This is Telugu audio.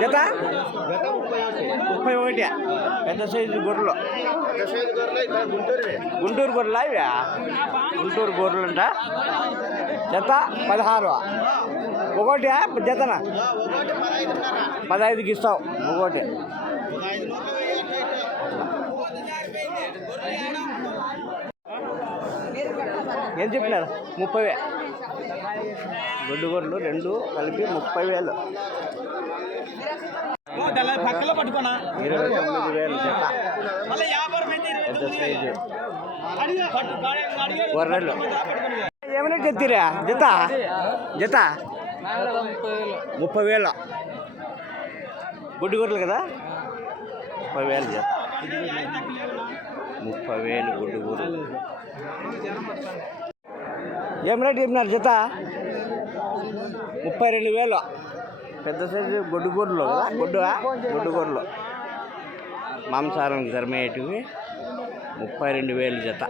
జత 31. పెద్ద సైజు గొర్రెలు. గుంటూరు గొర్రెలా ఇవి? గుంటూరు గొర్రెలు అంట. జత 16. ఒకటి జతన 15కి ఇస్తావు ఒకటి. ఏం చెప్పినారు? 30,000. గొడ్డు గొర్రెలు 2 కలిపి 30,000. 29,000 జత. పెద్ద సైజు గొర్రెలు. ఏమైనా చెప్తారా జత? జత 30,000. గుడ్డు గొర్రెలు కదా. 30,000 జత. 30,000 గుడ్డు గొర్రెలు. ఏం రేట్ చెప్పినారు జత? 32,000. పెద్ద సైజు గొడ్డు గొర్రెలు కదా. గొడ్డు గొర్రెలు మాంసారం ధర్మేటివి 32,000 జత.